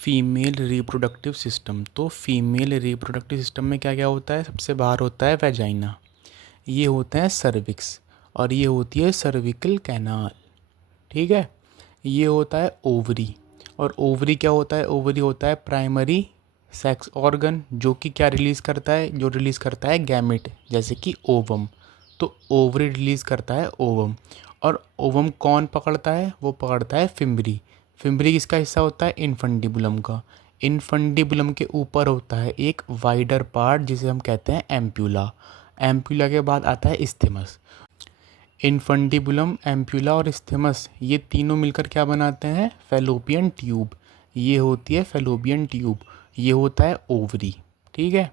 Female reproductive system. तो female reproductive system में क्या क्या होता है? सबसे बाहर होता है वेजाइना, ये होता है सर्विक्स, और ये होती है सर्विकल कैनाल। ठीक है। ये होता है ओवरी, और ओवरी क्या होता है? ओवरी होता है प्राइमरी सेक्स ऑर्गन, जो कि क्या रिलीज़ करता है? जो रिलीज़ करता है गैमेट, जैसे कि ओवम। तो ओवरी रिलीज़ करता है ओवम, और ओवम कौन पकड़ता है? वो पकड़ता है फिम्बरी। फिम्बरी किसका हिस्सा होता है? इनफंडिबुलम का। इनफंडिबुलम के ऊपर होता है एक वाइडर पार्ट जिसे हम कहते हैं एम्प्यूला। एम्प्यूला के बाद आता है इस्थेमस। इनफंडिबुलम, एम्प्यूला और इस्थेमस, ये तीनों मिलकर क्या बनाते हैं? Fallopian tube. ये होती है फैलोपियन ट्यूब। ये होता है ओवरी। ठीक है।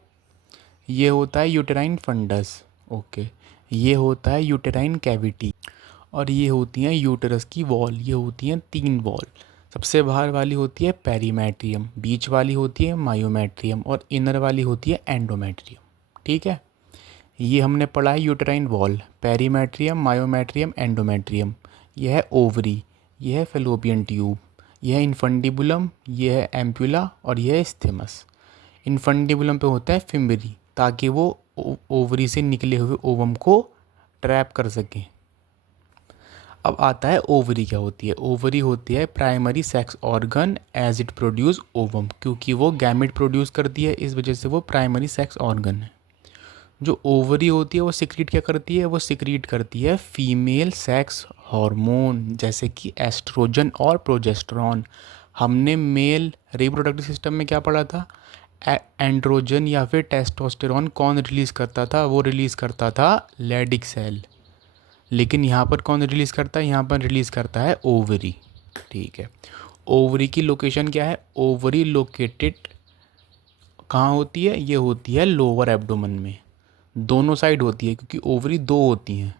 ये होता है यूटेराइन फंडस। ओके। ये होता है यूटेराइन कैविटी, और ये होती हैं यूटरस की वॉल। ये होती हैं 3 वॉल। सबसे बाहर वाली होती है पेरीमेट्रियम, बीच वाली होती है मायोमेट्रियम, और इनर वाली होती है एंडोमेट्रियम। ठीक है। ये हमने पढ़ा है uterine wall, perimetrium, myometrium, endometrium. यह है ओवरी, यह है फेलोपियन ट्यूब, यह है इनफंडिबुलम, यह है एम्प्यूला, और यह है स्थिमस। इनफंडिबुलम पे होता है फिम्बरी, ताकि वो ओवरी से निकले हुए ओवम को ट्रैप कर सकें। अब आता है ओवरी क्या होती है? ओवरी होती है primary sex organ as it produce ovum, क्योंकि वो गैमेट प्रोड्यूस करती है, इस वजह से वो प्राइमरी सेक्स ऑर्गन है। जो ओवरी होती है वो सिक्रीट क्या करती है? वो सिक्रीट करती है फीमेल सेक्स हार्मोन, जैसे कि एस्ट्रोजन और प्रोजेस्टेरॉन। हमने मेल रिप्रोडक्टिव सिस्टम में क्या पढ़ा था? एंड्रोजन या फिर टेस्टोस्टेरॉन कौन रिलीज़ करता था? वो रिलीज़ करता था लेडिक सेल। लेकिन यहाँ पर कौन रिलीज़ करता है? यहाँ पर रिलीज़ करता है ओवरी। ठीक है। ओवरी की लोकेशन क्या है? ओवरी लोकेटेड कहाँ होती है? ये होती है लोअर एब्डोमेन में। दोनों साइड होती है, क्योंकि ओवरी 2 होती हैं।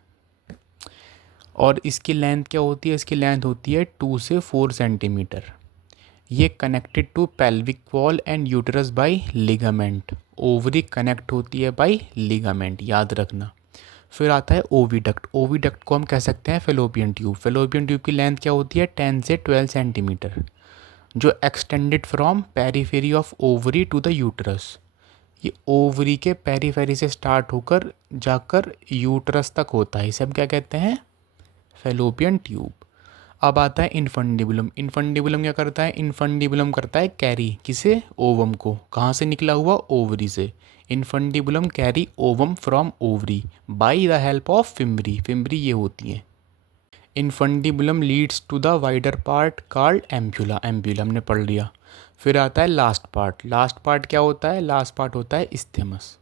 और इसकी लेंथ क्या होती है? इसकी लेंथ होती है 2 से 4 सेंटीमीटर। ये connected to pelvic wall and uterus by ligament. Ovary connect होती है बाय लिगामेंट, याद रखना। फिर आता है ओविडक्ट। ओविडक्ट को हम कह सकते हैं फेलोपियन ट्यूब। फेलोपियन ट्यूब की लेंथ क्या होती है? 10 से 12 सेंटीमीटर, जो extended from periphery of ovary to the uterus. ये ओवरी के पेरीफेरी से स्टार्ट होकर जाकर यूटरस तक होता है। इसे हम क्या कहते हैं? Fallopian tube. अब आता है इनफंडिबुलम। इनफंडिबुलम क्या करता है? इनफंडिबुलम करता है कैरी, किसे? ओवम को। कहाँ से निकला हुआ? ओवरी से। Infundibulum carry ovum from ovary by the help of fimbriae. Fimbriae ये होती है। Infundibulum leads to the wider part called ampulla. Ampulla हमने पढ़ लिया। फिर आता है लास्ट पार्ट। लास्ट पार्ट क्या होता है? लास्ट पार्ट होता है इस्थेमस,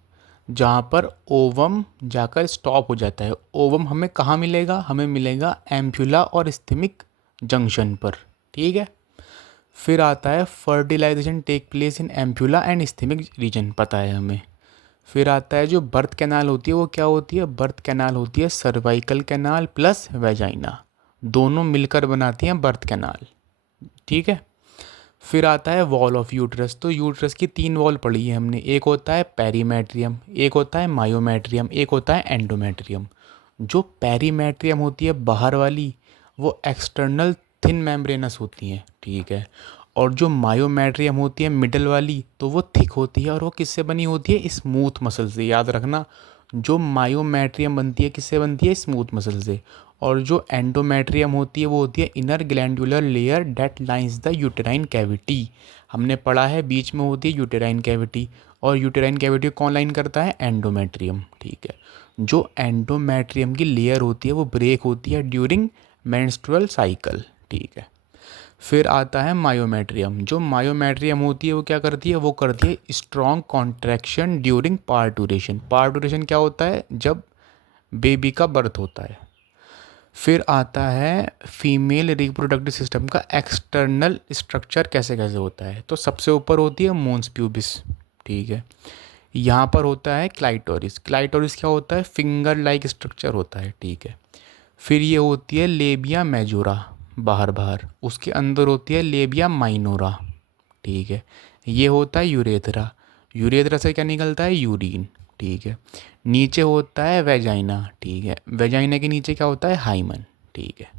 जहाँ पर ओवम जाकर स्टॉप हो जाता है। ओवम हमें कहाँ मिलेगा? हमें मिलेगा एम्प्यूला और इस्थेमिक जंक्शन पर। ठीक है। फिर आता है fertilisation take place in ampulla and isthmic region, पता है हमें। फिर आता है जो बर्थ कैनाल होती है, वो क्या होती है? बर्थ कैनाल होती है सर्वाइकल कैनाल प्लस वेजाइना, दोनों मिलकर बनाती हैं बर्थ कैनाल। ठीक है। फिर आता है वॉल ऑफ यूट्रस। तो यूट्रस की 3 वॉल पढ़ी है हमने। एक होता है पेरीमेट्रियम, एक होता है मायोमेट्रियम, एक होता है एंडोमेट्रियम। जो पेरीमेट्रियम होती है बाहर वाली, वो एक्सटर्नल थिन मेम्ब्रेनस होती हैं। ठीक है। और जो मायोमेट्रियम होती है मिडल वाली, तो वो थिक होती है, और वो किससे बनी होती है? स्मूथ मसल से, याद रखना। जो मायोमेट्रियम बनती है किससे बनती है? स्मूथ मसल से। और जो एंडोमेट्रियम होती है वो होती है inner glandular layer that lines the uterine cavity. हमने पढ़ा है बीच में होती है यूटेराइन कैविटी, और यूटेराइन कैविटी कौन लाइन करता है? एंडोमेट्रियम। ठीक है। जो एंडोमेट्रियम की लेयर होती है वो ब्रेक होती है ड्यूरिंग मेंस्ट्रुअल साइकिल। ठीक है। फिर आता है मायोमेट्रियम। जो मायोमेट्रियम होती है वो क्या करती है? वो करती है strong contraction during parturition. Parturition क्या होता है? जब बेबी का बर्थ होता है। फिर आता है फीमेल रिप्रोडक्टिव सिस्टम का एक्सटर्नल स्ट्रक्चर कैसे कैसे होता है। तो सबसे ऊपर होती है मोन्स प्यूबिस। ठीक है। यहाँ पर होता है क्लाइटोरिस। क्लाइटोरिस क्या होता है? फिंगर लाइक स्ट्रक्चर होता है। ठीक है। फिर ये होती है लेबिया मेजोरा, बाहर बाहर। उसके अंदर होती है लेबिया माइनोरा। ठीक है। ये होता है यूरेथ्रा। यूरेथ्रा से क्या निकलता है? यूरिन। ठीक है। नीचे होता है वेजाइना। ठीक है। वेजाइना के नीचे क्या होता है? हाइमन। ठीक है।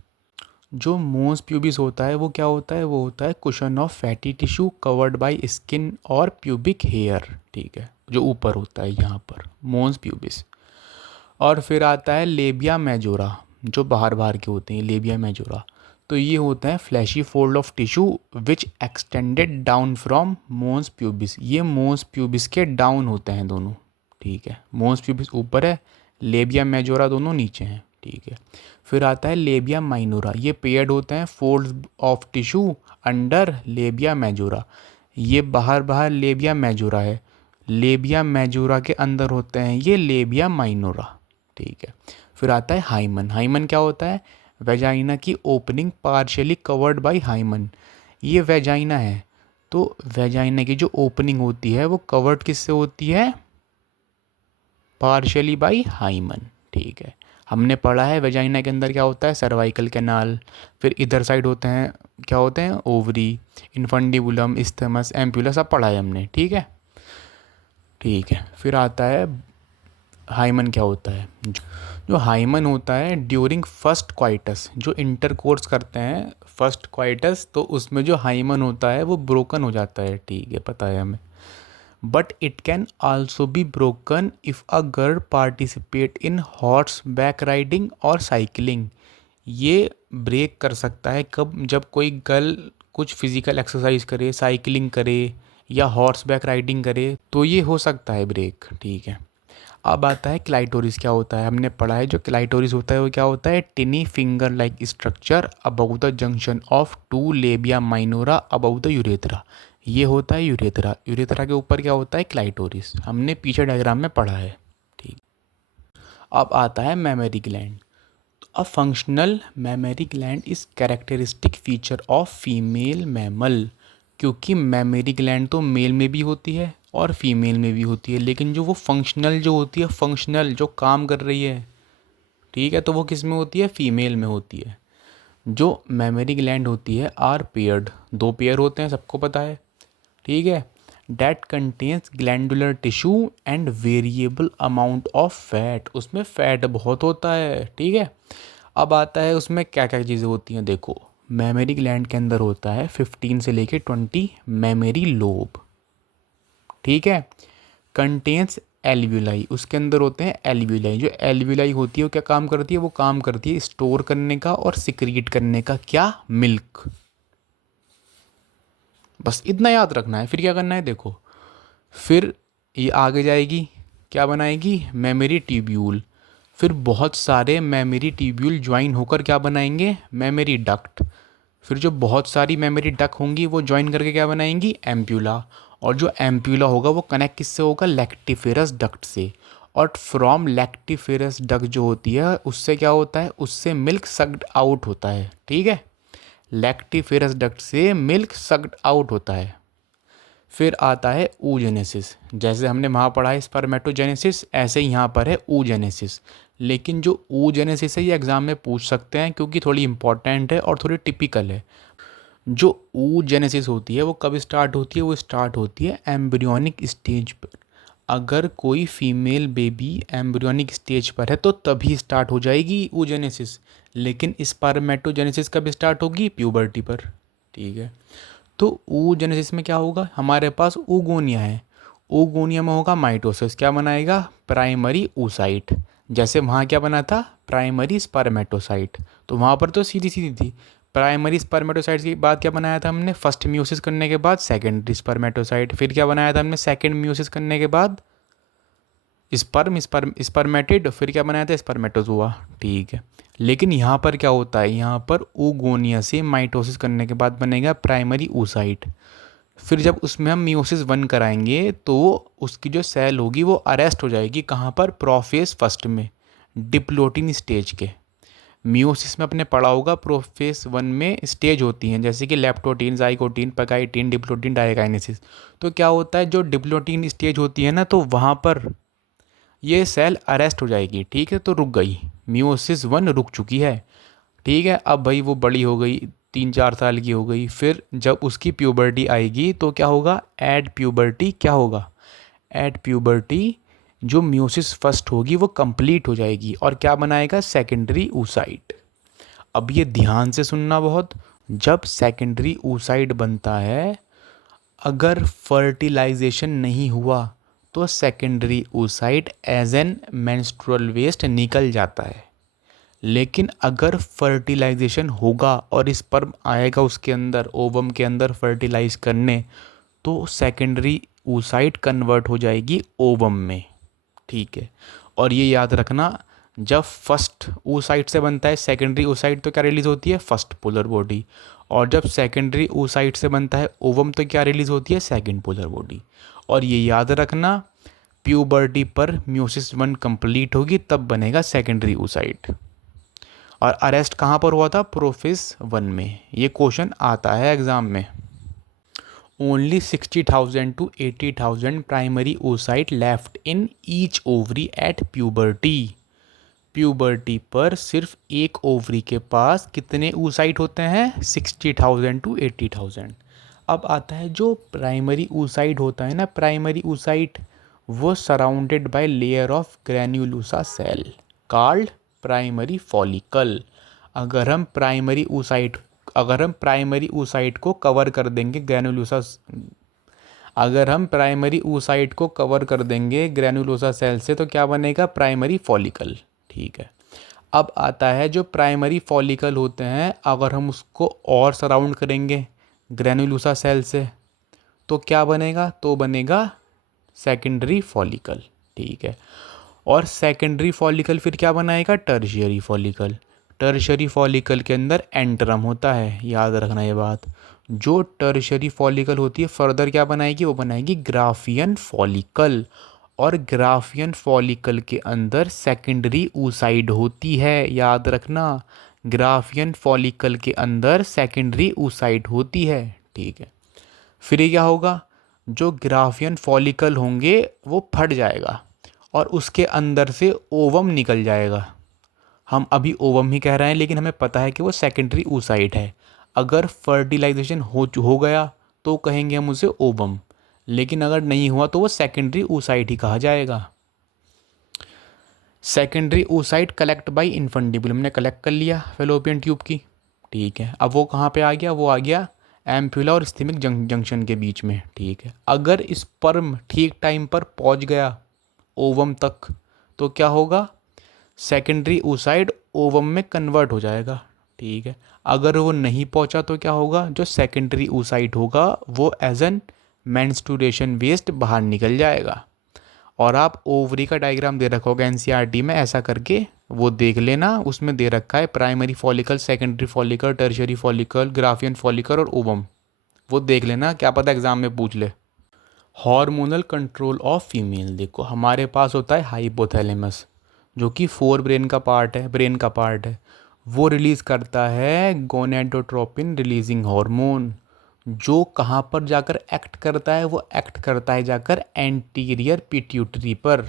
जो मोस प्यूबिस होता है वो क्या होता है, वो होता है cushion of fatty tissue covered by skin और प्यूबिक हेयर, ठीक है, जो ऊपर होता है यहाँ पर मोस प्यूबिस। और फिर आता है लेबिया मेजोरा, जो बाहर बाहर के होते हैं लेबिया मेजोरा। तो ये होता है fleshy fold of tissue which extended down from mons pubis. ये मोस प्यूबिस के डाउन होते हैं दोनों, ठीक है। मोस प्यूबिस ऊपर है, लेबिया मेजोरा दोनों नीचे हैं, ठीक है। फिर आता है लेबिया माइनोरा, ये पेयर्ड होते हैं folds of tissue under labia majora. ये बाहर बाहर लेबिया मेजोरा है, लेबिया मेजोरा के अंदर होते हैं ये लेबिया माइनोरा, ठीक है। फिर आता है हाइमन। हाइमन क्या होता है, वेजाइना की opening partially covered by hymen. ये वेजाइना है, तो वेजाइना की जो ओपनिंग होती है वो कवर्ड किससे होती है, पार्शियली बाय हाइमन, ठीक है। हमने पढ़ा है वेजाइना के अंदर क्या होता है, सर्वाइकल कैनाल। फिर इधर साइड होते हैं, क्या होते हैं, ओवरी, इन्फंडिबुलम, इस्थमस, एम्प्यूला, सब पढ़ा है हमने, ठीक है। ठीक है, फिर आता है हाइमन। क्या होता है, जो हाइमन होता है ड्यूरिंग फर्स्ट क्वाइटस, जो इंटरकोर्स करते हैं फर्स्ट क्वाइटस, तो उसमें जो हाइमन होता है वो ब्रोकन हो जाता है, ठीक है, पता है हमें। But it can also be broken if a girl participate in horse back riding और साइकिलिंग। ये ब्रेक कर सकता है कब, जब कोई गर्ल कुछ फिजिकल एक्सरसाइज करे, साइकिलिंग करे या हॉर्स बैक राइडिंग करे, तो ये हो सकता है ब्रेक, ठीक है। अब आता है क्लाइटोरिस। क्या होता है, हमने पढ़ा है जो क्लाइटोरिस होता है वो क्या होता है, tiny finger like structure above the junction of two labia minora above the urethra. ये होता है यूरेथ्रा, यूरेथ्रा के ऊपर क्या होता है, क्लाइटोरिस, हमने पीछे डायग्राम में पढ़ा है, ठीक। अब आता है memory gland. A functional mammary gland is characteristic feature of female mammal. क्योंकि मेमोरी ग्लैंड तो मेल में भी होती है और फीमेल में भी होती है, लेकिन जो वो फंक्शनल जो होती है, फंक्शनल जो काम कर रही है, ठीक है, तो वो किस में होती है, फीमेल में होती है। जो मेमोरी ग्लैंड होती है आर पेयर्ड, दो पेयर होते हैं, सबको पता है, ठीक है। That contains glandular tissue and variable amount of fat, उसमें फैट बहुत होता है, ठीक है। अब आता है उसमें क्या क्या चीज़ें होती हैं, देखो मेमोरी ग्लैंड के अंदर होता है 15 से लेके 20 मेमोरी लोब, ठीक है। कंटेन्स एल्व्यूलाई, उसके अंदर होते हैं एल्व्यूलाई। जो एल्व्यूलाई होती है वो क्या काम करती है, वो काम करती है स्टोर करने का और सिक्रीट करने का, क्या, मिल्क। बस इतना याद रखना है, फिर क्या करना है, देखो फिर ये आगे जाएगी, क्या बनाएगी, मेमोरी ट्यूब्यूल। फिर बहुत सारे मेमोरी ट्यूब्यूल ज्वाइन होकर क्या बनाएंगे, मेमोरी डक्ट। फिर जो बहुत सारी मेमोरी डक होंगी वो ज्वाइन करके क्या बनाएंगी, एम्प्यूला। और जो एम्प्यूला होगा वो कनेक्ट किससे होगा, लैक्टिफेरस डक्ट से। और फ्रॉम लैक्टिफेरस डक्ट जो होती है उससे क्या होता है, उससे मिल्क सक्ड आउट होता है, ठीक है। लैक्टिफेरस डक्ट से मिल्क सक्ड आउट होता है। फिर आता है oogenesis। जैसे हमने वहाँ पढ़ा है स्पर्मेटोजेनेसिस, ऐसे ही यहाँ पर है oogenesis। लेकिन जो oogenesis है ये एग्ज़ाम में पूछ सकते हैं क्योंकि थोड़ी इंपॉर्टेंट है और थोड़ी टिपिकल है। जो oogenesis होती है वो कब स्टार्ट होती है, वो स्टार्ट होती है एम्ब्रियोनिक स्टेज पर। अगर कोई फीमेल बेबी एम्ब्रियोनिक स्टेज पर है तो तभी स्टार्ट हो जाएगी oogenesis। लेकिन स्पर्मेटोजेनेसिस कब स्टार्ट होगी, प्यूबर्टी पर, ठीक है। तो oogenesis में क्या होगा, हमारे पास oogonia है, oogonia में होगा माइटोसिस, क्या बनाएगा, प्राइमरी oocyte। जैसे वहाँ क्या बना था, प्राइमरी स्पर्मेटोसाइट, तो वहाँ पर तो सीधी सीधी थी। प्राइमरी स्पर्मेटोसाइट के बाद क्या बनाया था हमने, फर्स्ट म्यूसिस करने के बाद सेकेंडरी स्पर्मेटोसाइट। फिर क्या बनाया था हमने, सेकेंड म्यूसिस करने के बाद स्पर्मेटिड। फिर क्या बनाया था, स्पर्मेटोजोआ, ठीक है। लेकिन यहाँ पर क्या होता है, यहाँ पर oogonia से माइटोसिस करने के बाद बनेगा प्राइमरी oocyte। फिर जब उसमें हम मियोसिस 1 कराएंगे तो उसकी जो सेल होगी वो अरेस्ट हो जाएगी, कहाँ पर, प्रोफेज फर्स्ट में, डिप्लोटिन स्टेज के। मियोसिस में अपने पढ़ा होगा प्रोफेज 1 में स्टेज होती हैं, जैसे कि लेप्टोटीन, जाइकोटीन, पगाइटीन, डिप्लोटीन, डायकाइनेसिस। तो क्या होता है, जो डिप्लोटीन स्टेज होती है ना, तो वहाँ पर ये सेल अरेस्ट हो जाएगी, ठीक है, तो रुक गई, मियोसिस 1 रुक चुकी है, ठीक है। अब भाई वो बड़ी हो गई, 3-4 साल की हो गई, फिर जब उसकी प्यूबर्टी आएगी तो क्या होगा, एट प्यूबर्टी क्या होगा, एट प्यूबर्टी जो मियोसिस फर्स्ट होगी वो कंप्लीट हो जाएगी और क्या बनाएगा, सेकेंडरी oocyte। अब ये ध्यान से सुनना बहुत, जब सेकेंडरी oocyte बनता है, अगर फर्टिलाइजेशन नहीं हुआ तो secondary oocyte as an menstrual waste निकल जाता है। लेकिन अगर फर्टिलाइजेशन होगा और स्पर्म आएगा उसके अंदर, ओवम के अंदर फर्टिलाइज करने, तो सेकेंडरी oocyte कन्वर्ट हो जाएगी ओवम में। ठीक है, और ये याद रखना, जब फर्स्ट oocyte से बनता है सेकेंडरी oocyte तो क्या रिलीज होती है, फर्स्ट पोलर बॉडी। और जब सेकेंडरी oocyte से बनता है ओवम तो क्या रिलीज होती है, सेकेंड पोलर बॉडी। और ये याद रखना, प्यूबर्टी पर म्यूसिस 1 कंप्लीट होगी तब बनेगा सेकेंडरी oocyte। और अरेस्ट कहाँ पर हुआ था, प्रोफेज 1 में। ये क्वेश्चन आता है एग्जाम में। Only 60,000 to 80,000 primary oocyte left in each ovary at puberty. Puberty पर सिर्फ एक ओवरी के पास कितने oocyte होते हैं, 60,000 to 80,000। अब आता है जो प्राइमरी oocyte होता है ना, प्राइमरी oocyte वो surrounded by layer of granulosa cell called primary follicle. अगर हम प्राइमरी oocyte को कवर कर देंगे ग्रैन्युलोसा, अगर हम प्राइमरी oocyte को कवर कर देंगे ग्रैन्युलोसा सेल से तो क्या बनेगा, प्राइमरी फॉलिकल। ठीक है, अब आता है जो प्राइमरी फॉलिकल होते हैं, अगर हम उसको और सराउंड करेंगे ग्रैन्युलोसा सेल से तो क्या बनेगा, तो बनेगा सेकेंडरी फॉलिकल। ठीक है, और सेकेंडरी फॉलिकल फिर क्या बनाएगा, टर्शियरी फॉलिकल। टर्शियरी फॉलिकल के अंदर एंटरम होता है, याद रखना ये बात। जो टर्शियरी फॉलिकल होती है फर्दर क्या बनाएगी, वो बनाएगी ग्राफियन फॉलिकल। और ग्राफियन फॉलिकल के अंदर सेकेंडरी oocyte होती है, याद रखना, ग्राफियन फॉलिकल के अंदर सेकेंडरी oocyte होती है। ठीक है, फिर ये क्या होगा, जो ग्राफियन फॉलिकल होंगे वो फट जाएगा और उसके अंदर से ओवम निकल जाएगा। हम अभी ओवम ही कह रहे हैं लेकिन हमें पता है कि वो सेकेंडरी oocyte है। अगर फर्टिलाइजेशन हो गया तो कहेंगे हम उसे ओवम, लेकिन अगर नहीं हुआ तो वो सेकेंडरी oocyte ही कहा जाएगा। Secondary oocyte collect by infundibulum ने कलेक्ट कर लिया फेलोपियन ट्यूब की। ठीक है, अब वो कहाँ पे आ गया, वो आ गया एम्प्यूला और स्थिमिक जंक्शन के बीच में। ठीक है, अगर स्पर्म ठीक टाइम पर पहुँच गया ओवम तक तो क्या होगा, सेकेंडरी oocyte ओवम में कन्वर्ट हो जाएगा। ठीक है, अगर वो नहीं पहुंचा तो क्या होगा, जो सेकेंडरी oocyte होगा वो एज एन मेंस्ट्रुएशन वेस्ट बाहर निकल जाएगा। और आप ओवरी का डायग्राम दे रखा होगा एनसीईआरटी में, ऐसा करके वो देख लेना, उसमें दे रखा है primary follicle, secondary follicle, tertiary follicle, Graafian follicle और ओवम। वो देख लेना, क्या पता एग्जाम में पूछ ले। हार्मोनल कंट्रोल ऑफ फीमेल, देखो हमारे पास होता है हाइपोथैलेमस जो कि ब्रेन का पार्ट है। वो रिलीज़ करता है गोनेडोट्रोपिन रिलीजिंग हार्मोन, जो कहाँ पर जाकर एक्ट करता है, वो एक्ट करता है जाकर एंटीरियर पिट्यूटरी पर।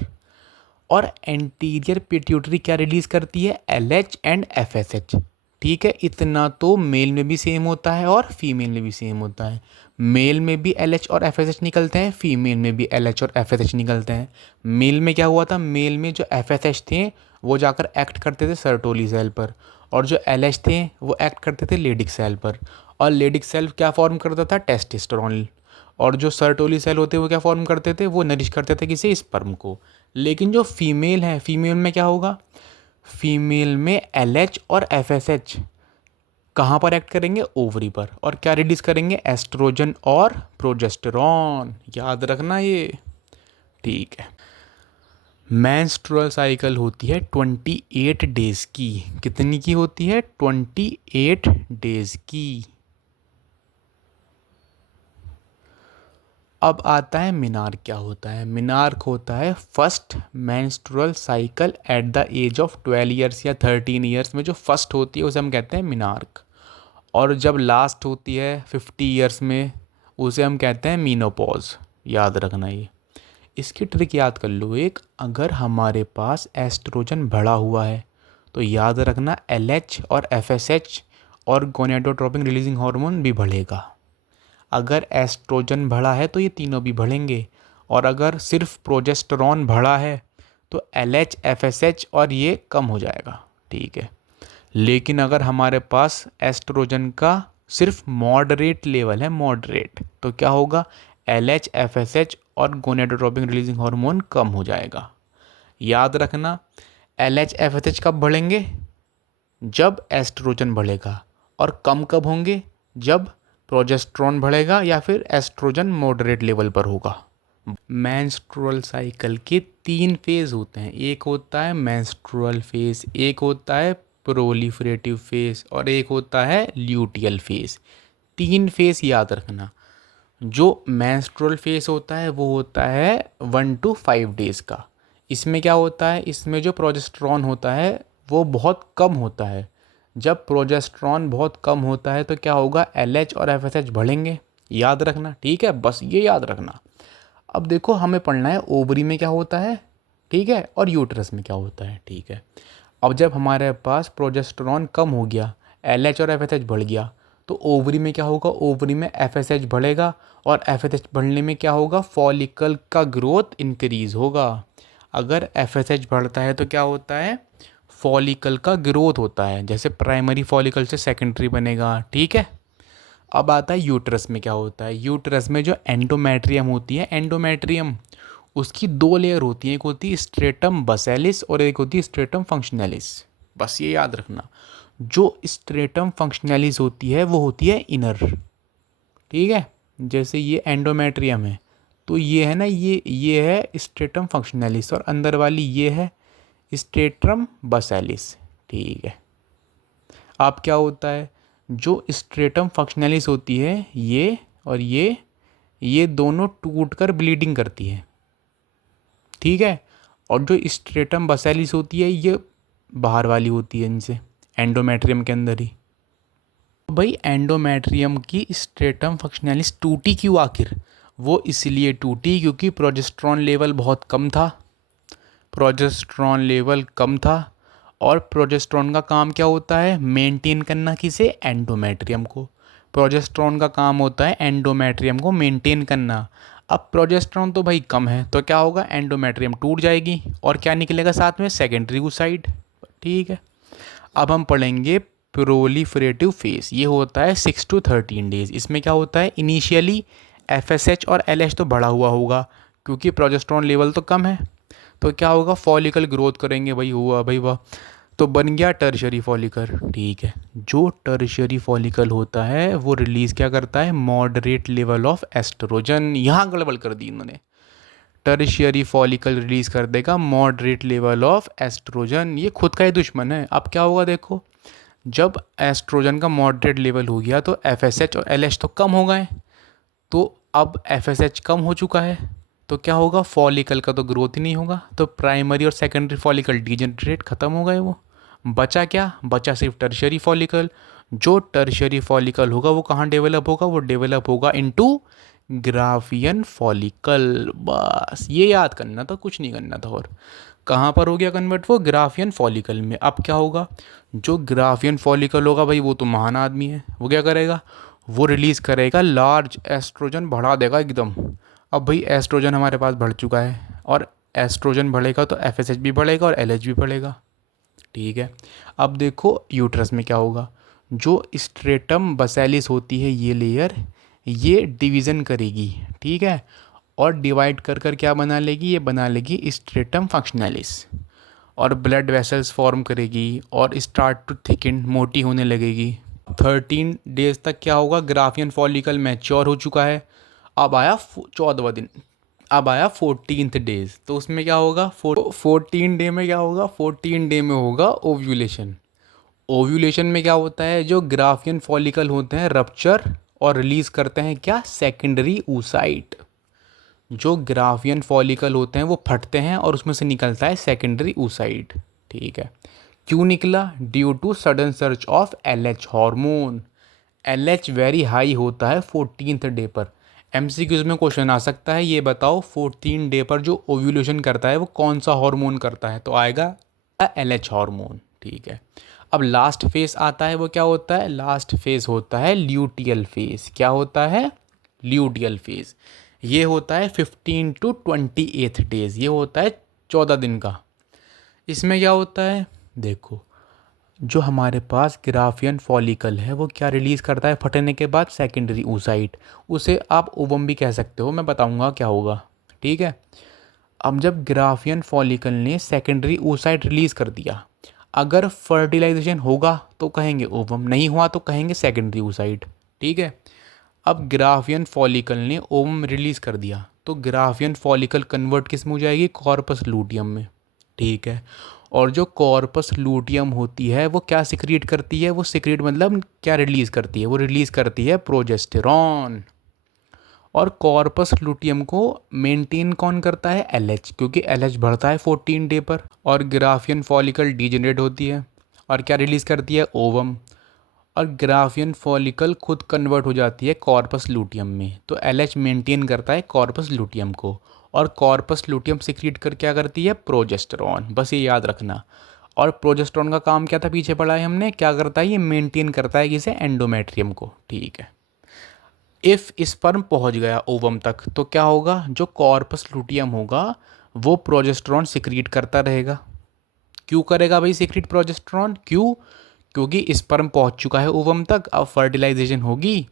और एंटीरियर पिट्यूटरी क्या रिलीज़ करती है, LH एंड FSH। ठीक है, इतना तो मेल में भी सेम होता है और फीमेल में भी सेम होता है। मेल में भी LH और FSH निकलते हैं, फीमेल में भी LH और FSH निकलते हैं। मेल में क्या हुआ था, मेल में जो FSH थे वो जाकर एक्ट करते थे सर्टोली सेल पर, और जो LH थे वो एक्ट करते थे लेडिक सेल पर। और लेडिक सेल क्या फॉर्म करता था, टेस्टोस्टेरोन। और जो सर्टोली सेल होते वो क्या फॉर्म करते थे, वो नरिश करते थे किसे, स्पर्म को। लेकिन जो फीमेल है, फीमेल में क्या होगा, फीमेल में LH और FSH कहाँ पर एक्ट करेंगे, ओवरी पर, और क्या रिलीज करेंगे, एस्ट्रोजन और प्रोजेस्टेरॉन। याद रखना ये। ठीक है, मेंस्ट्रुअल साइकिल होती है 28 डेज की। कितनी की होती है, 28 डेज की। अब आता है मिनार्क। क्या होता है, मिनार्क होता है first menstrual cycle at the age of 12 years या 13 ईयर्स में जो फर्स्ट होती है उसे हम कहते हैं मिनार्क। और जब लास्ट होती है 50 ईयर्स में उसे हम कहते हैं मीनोपॉज। याद रखना ये। इसकी ट्रिक याद कर लो एक, अगर हमारे पास एस्ट्रोजन बढ़ा हुआ है तो याद रखना LH और FSH और गोनेडोट्रोपिन रिलीजिंग हार्मोन भी बढ़ेगा। अगर एस्ट्रोजन बढ़ा है तो ये तीनों भी बढ़ेंगे, और अगर सिर्फ प्रोजेस्टेरॉन बढ़ा है तो LH FSH और ये कम हो जाएगा। ठीक है, लेकिन अगर हमारे पास एस्ट्रोजन का सिर्फ मॉडरेट लेवल है, मॉडरेट, तो क्या होगा, LH FSH और गोनेडोट्रोपिन रिलीजिंग हार्मोन कम हो जाएगा। याद रखना, LH FSH कब बढ़ेंगे, जब एस्ट्रोजन बढ़ेगा, और कम कब होंगे, जब प्रोजेस्टेरॉन बढ़ेगा या फिर एस्ट्रोजन मॉडरेट लेवल पर होगा। मेंस्ट्रुअल साइकिल के 3 फेज होते हैं, एक होता है मेंस्ट्रुअल फेज, एक होता है प्रोलिफरेटिव फेज और एक होता है ल्यूटियल फेज। 3 फेज याद रखना। जो मेंस्ट्रुअल फेज होता है वो होता है 1 to 5 डेज का। इसमें क्या होता है, इसमें जो प्रोजेस्टेरॉन होता है वो बहुत कम होता है। जब प्रोजेस्टेरॉन बहुत कम होता है तो क्या होगा, LH और FSH बढ़ेंगे। याद रखना, ठीक है, बस ये याद रखना। अब देखो, हमें पढ़ना है ओवरी में क्या होता है, ठीक है, और यूट्रस में क्या होता है, ठीक है। अब जब हमारे पास प्रोजेस्टेरॉन कम हो गया, LH और FSH बढ़ गया, तो ओवरी में क्या होगा, ओवरी में FSH बढ़ेगा, और FSH बढ़ने में क्या होगा, फॉलिकल का ग्रोथ इंक्रीज होगा। अगर FSH बढ़ता है तो क्या होता है, फॉलिकल का ग्रोथ होता है, जैसे प्राइमरी फॉलिकल से सेकेंडरी बनेगा, ठीक है। अब आता है यूट्रस में क्या होता है। यूट्रस में जो एंडोमेट्रियम होती है, एंडोमेट्रियम, उसकी 2 लेयर होती हैं, एक होती है स्ट्रेटम बसेलिस और एक होती है स्ट्रेटम फंक्शनलिस। बस ये याद रखना, जो स्ट्रेटम फंक्शनलिस होती है वो होती है इनर, ठीक है। जैसे ये एंडोमेट्रियम है तो ये है ना, ये है स्ट्रेटम फंक्शनलिस, और अंदर वाली ये है स्ट्रेटम बसेलिस, ठीक है। अब क्या होता है, जो स्ट्रेटम फंक्शनलिस होती है ये और ये दोनों टूटकर ब्लीडिंग करती है, ठीक है। और जो स्ट्रेटम बसेलिस होती है ये बाहर वाली होती है इनसे, एंडोमेट्रियम के अंदर ही। तो भाई एंडोमेट्रियम की स्ट्रेटम फंक्शनलिस टूटी क्यों आखिर, वो इसलिए टूटी क्योंकि प्रोजेस्टेरॉन लेवल बहुत कम था, प्रोजेस्टेरॉन लेवल कम था। और प्रोजेस्टेरॉन का काम क्या होता है, मेंटेन करना, किसे, एंडोमेट्रियम को। प्रोजेस्टेरॉन का काम होता है एंडोमेट्रियम को मेंटेन करना। अब प्रोजेस्टेरॉन तो भाई कम है तो क्या होगा, एंडोमेट्रियम टूट जाएगी और क्या निकलेगा साथ में, सेकेंडरी oocyte, ठीक है। अब हम पढ़ेंगे प्रोलिफरेटिव फेज, ये होता है 6 to 13 डेज। इसमें क्या होता है, इनिशियली FSH और LH तो बढ़ा हुआ होगा क्योंकि प्रोजेस्टेरॉन लेवल तो कम है, तो क्या होगा, फॉलिकल ग्रोथ करेंगे, भाई हुआ भाई वाह, तो बन गया टर्शियरी फॉलिकल, ठीक है। जो टर्शियरी फॉलिकल होता है वो रिलीज़ क्या करता है, मॉडरेट लेवल ऑफ एस्ट्रोजन। यहाँ गड़बड़ कर दी इन्होंने, टर्शियरी फॉलिकल रिलीज़ कर देगा मॉडरेट लेवल ऑफ एस्ट्रोजन, ये खुद का ही दुश्मन है। अब क्या होगा देखो, जब एस्ट्रोजन का मॉडरेट लेवल हो गया तो FSH और LH तो कम हो गए, तो अब FSH कम हो चुका है तो क्या होगा, फॉलिकल का तो ग्रोथ ही नहीं होगा, तो प्राइमरी और सेकेंडरी फॉलिकल डीजनरेट खत्म हो गए। वो बचा क्या, बचा सिर्फ टर्शियरी फॉलिकल। जो टर्शियरी फॉलिकल होगा वो कहाँ डेवलप होगा, वो डेवलप होगा इनटू ग्राफियन फॉलिकल। बस ये याद करना था, कुछ नहीं करना था। और कहाँ पर हो गया कन्वर्ट, वो ग्राफियन फॉलिकल में। अब क्या होगा, जो ग्राफियन फॉलिकल होगा भाई वो तो महान आदमी है, वो क्या करेगा, वो रिलीज़ करेगा लार्ज एस्ट्रोजन, बढ़ा देगा एकदम। अब भाई एस्ट्रोजन हमारे पास बढ़ चुका है, और एस्ट्रोजन बढ़ेगा तो FSH भी बढ़ेगा और LH भी बढ़ेगा, ठीक है। अब देखो यूट्रस में क्या होगा, जो स्ट्रेटम बसेलिस होती है ये लेयर, ये डिवीज़न करेगी, ठीक है, और डिवाइड कर कर क्या बना लेगी, ये बना लेगी स्ट्रेटम फंक्शनलिस, और ब्लड वेसल्स फॉर्म करेगी और स्टार्ट टू थिकन, मोटी होने लगेगी। 13 डेज तक क्या होगा, ग्राफियन फॉलिकल मैच्योर हो चुका है। अब आया 14वां दिन, अब आया 14th डेज, तो उसमें क्या होगा, 14 डे में क्या होगा, 14 डे में होगा ओव्यूलेशन। ओव्यूलेशन में क्या होता है, जो ग्राफियन फॉलिकल होते हैं रप्चर और रिलीज़ करते हैं क्या, सेकेंडरी oocyte। जो ग्राफियन फॉलिकल होते हैं वो फटते हैं और उसमें से निकलता है सेकेंडरी oocyte, ठीक है। क्यों निकला, due to sudden surge of LH hormone. LH very high होता है 14th डे पर। MCQs में क्वेश्चन आ सकता है, ये बताओ 14 डे पर जो ओव्यूलेशन करता है वो कौन सा हार्मोन करता है, तो आएगा LH हार्मोन, ठीक है। अब लास्ट फेज आता है, वो क्या होता है, लास्ट फेज होता है ल्यूटियल फेज। क्या होता है, ल्यूटियल फेज। ये होता है 15 to 28 डेज, ये होता है 14 दिन का। इसमें क्या होता है देखो, जो हमारे पास ग्राफियन फॉलिकल है वो क्या रिलीज़ करता है फटने के बाद? Secondary oocyte। उसे आप ओवम भी कह सकते हो, मैं बताऊंगा क्या होगा। ठीक है। अब जब ग्राफियन फॉलिकल ने सेकेंडरी oocyte रिलीज़ कर दिया, अगर फर्टिलाइजेशन होगा तो कहेंगे ओवम, नहीं हुआ तो कहेंगे सेकेंडरी oocyte। ठीक है। अब ग्राफियन फॉलिकल ने ओवम रिलीज़ कर दिया तो ग्राफियन फॉलिकल कन्वर्ट किस में हो जाएगी? कॉर्पस लूटियम में। ठीक है। और जो कॉर्पस लूटियम होती है वो क्या सिक्रिएट करती है? वो सिक्रिएट मतलब क्या रिलीज़ करती है? वो रिलीज़ करती है प्रोजेस्टेरॉन। और कॉर्पस लूटियम को मेंटेन कौन करता है? एलएच, क्योंकि एलएच बढ़ता है 14 डे पर। और ग्राफियन फॉलिकल डीजनरेट होती है और क्या रिलीज़ करती है? ओवम। और ग्राफियन फॉलिकल खुद कन्वर्ट हो जाती है कॉर्पस लूटियम में, तो एलएच मेंटेन करता है कॉर्पस लूटियम को। और कॉर्पस लूटियम सिक्रीट कर क्या करती है? प्रोजेस्टेरॉन। बस ये याद रखना। और प्रोजेस्टेरॉन का काम क्या था? पीछे पढ़ा है हमने, क्या करता है? ये मेंटेन करता है किसे? एंडोमेट्रियम को। ठीक है। इफ़ स्पर्म पहुंच गया ओवम तक तो क्या होगा? जो कॉर्पस लूटियम होगा वो प्रोजेस्टेरॉन सिक्रीट करता रहेगा। क्यों करेगा भाई सिक्रीट प्रोजेस्टेरॉन? क्यों? क्योंकि स्पर्म पहुंच चुका है ओवम तक, अब फर्टिलाइजेशन होगी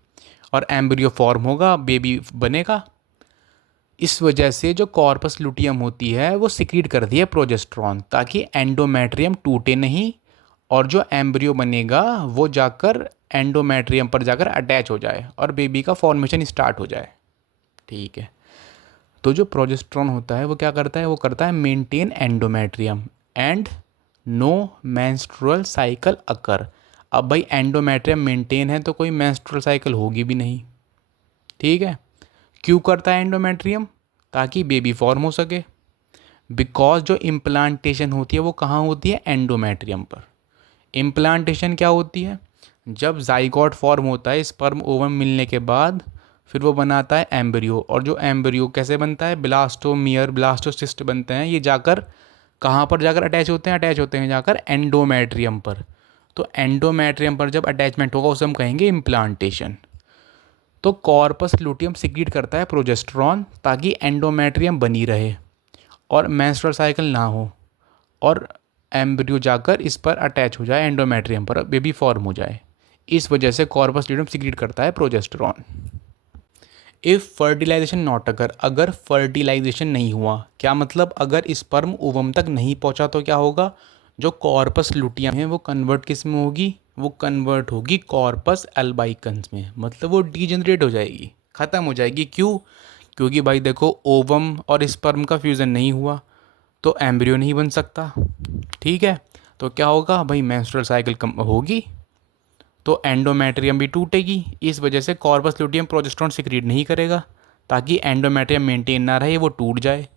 और एम्ब्रियो फॉर्म होगा, बेबी बनेगा। इस वजह से जो कॉर्पस लुटियम होती है वो सिक्रीट करती है प्रोजेस्टेरॉन, ताकि एंडोमेट्रियम टूटे नहीं और जो एम्ब्रियो बनेगा वो जाकर एंडोमेट्रियम पर जाकर अटैच हो जाए और बेबी का फॉर्मेशन स्टार्ट हो जाए। ठीक है। तो जो प्रोजेस्टेरॉन होता है वो क्या करता है? वो करता है maintain endometrium and no menstrual cycle occur. अब भाई एंडोमेट्रियम मेंटेन है तो कोई मेंस्ट्रुअल साइकिल होगी भी नहीं। ठीक है। क्यों करता है एंडोमेट्रियम? ताकि बेबी फॉर्म हो सके। बिकॉज जो इम्प्लांटेशन होती है वो कहाँ होती है? एंडोमेट्रियम पर। इम्प्लांटेशन क्या होती है? जब जाइगोट फॉर्म होता है स्पर्म ओवम मिलने के बाद, फिर वो बनाता है एम्ब्रियो, और जो एम्ब्रियो कैसे बनता है? ब्लास्टोमियर ब्लास्टोसिस्ट बनते हैं। ये जाकर कहाँ पर जाकर अटैच होते हैं? अटैच होते हैं जाकर एंडोमेट्रियम पर। तो एंडोमेट्रियम पर जब अटैचमेंट होगा उसे हम कहेंगे इम्प्लांटेशन। तो कॉर्पस लुटियम सिक्रीट करता है प्रोजेस्टेरॉन ताकि एंडोमेट्रियम बनी रहे और मेंस्ट्रुअल साइकिल ना हो और एम्ब्रियो जाकर इस पर अटैच हो जाए एंडोमेट्रियम पर, बेबी फॉर्म हो जाए। इस वजह से कॉर्पस लुटियम सिक्रीट करता है प्रोजेस्टेरॉन। इफ़ फर्टिलाइजेशन नॉट अगर, अगर फर्टिलाइजेशन नहीं हुआ, क्या मतलब? अगर स्पर्म ओवम तक नहीं पहुंचा तो क्या होगा? जो कॉर्पस लुटियम है वो कन्वर्ट किस में होगी? वो कन्वर्ट होगी कॉर्पस एल्बाइकन्स में, मतलब वो डीजनरेट हो जाएगी, ख़त्म हो जाएगी। क्यों? क्योंकि भाई देखो ओवम और स्पर्म का फ्यूज़न नहीं हुआ तो एम्ब्रियो नहीं बन सकता। ठीक है। तो क्या होगा भाई? मेंस्ट्रुअल साइकिल कम होगी तो एंडोमेट्रियम भी टूटेगी। इस वजह से कॉर्पस लुटियम प्रोजेस्टेरॉन सिक्रीट नहीं करेगा ताकि एंडोमेट्रियम मेंटेन ना रहे, वो टूट जाए।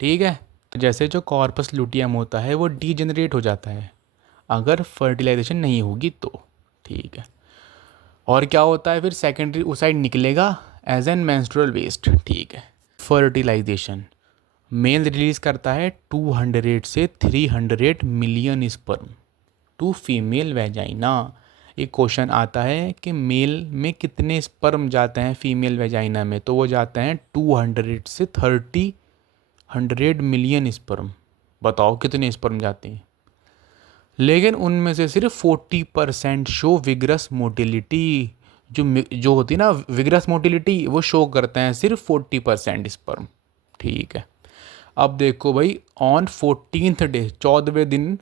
ठीक है। तो जैसे जो कॉर्पस लुटियम होता है वो डीजेनरेट हो जाता है अगर फर्टिलाइजेशन नहीं होगी तो। ठीक है। और क्या होता है फिर? सेकेंडरी oocyte निकलेगा एज एन मेंस्ट्रुअल वेस्ट। ठीक है। फर्टिलाइजेशन, मेल रिलीज करता है 200 से 300 million sperm to female vagina. एक क्वेश्चन आता है कि मेल में कितने स्पर्म जाते हैं फीमेल वेजाइना में, तो वो जाते हैं 200 से 300 मिलियन स्पर्म। बताओ कितने स्पर्म जाते हैं। लेकिन उनमें से सिर्फ 40% शो विग्रस मोटिलिटी। जो होती है ना विग्रस मोटिलिटी, वो शो करते हैं सिर्फ 40% स्पर्म। ठीक है। अब देखो भाई, ऑन 14th डे, 14वें दिन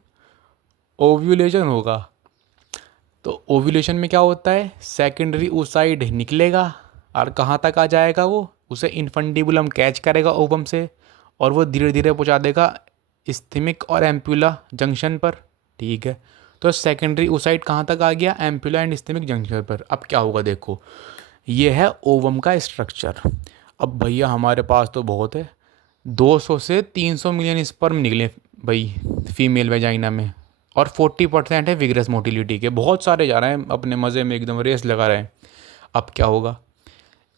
ओव्यूलेशन होगा। तो ओव्यूलेशन में क्या होता है? सेकेंडरी oocyte निकलेगा और कहाँ तक आ जाएगा? वो उसे इन्फंडिबुलम कैच करेगा ओवम से और वो धीरे धीरे पहुँचा देगा इस्थमिक और एम्पुला जंक्शन पर। ठीक है। तो सेकेंडरी oocyte कहाँ तक आ गया? एम्पुला एंड इस्थमिक जंक्शन पर। अब क्या होगा देखो, ये है ओवम का स्ट्रक्चर। अब भैया हमारे पास तो बहुत है, 200 से 300 मिलियन स्पर्म निकले भाई फीमेल वेजाइना में, और 40% है विग्रस मोटिलिटी के। बहुत सारे जा रहे हैं अपने मज़े में, एकदम रेस लगा रहे हैं। अब क्या होगा?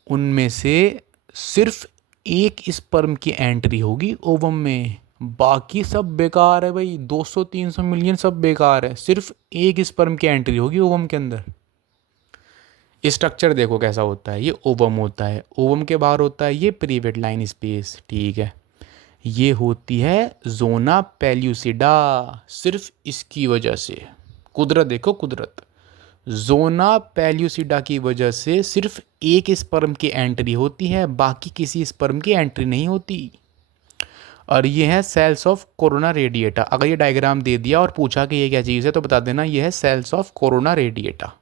उनमें से सिर्फ एक स्पर्म की एंट्री होगी ओवम में, बाकी सब बेकार है भाई। 200-300 मिलियन सब बेकार है, सिर्फ एक स्पर्म की एंट्री होगी ओवम के अंदर। स्ट्रक्चर देखो कैसा होता है। ये ओवम होता है, ओवम के बाहर होता है ये प्रीवेट लाइन स्पेस। ठीक है। ये होती है जोना पेल्यूसिडा, सिर्फ इसकी वजह से। कुदरत देखो कुदरत, जोना पेल्यूसिडा की वजह से सिर्फ एक स्पर्म की एंट्री होती है, बाकी किसी स्पर्म की एंट्री नहीं होती। और ये है सेल्स ऑफ कोरोना रेडिएटा। अगर ये डायग्राम दे दिया और पूछा कि ये क्या चीज़ है तो बता देना ये है cells of corona radiata.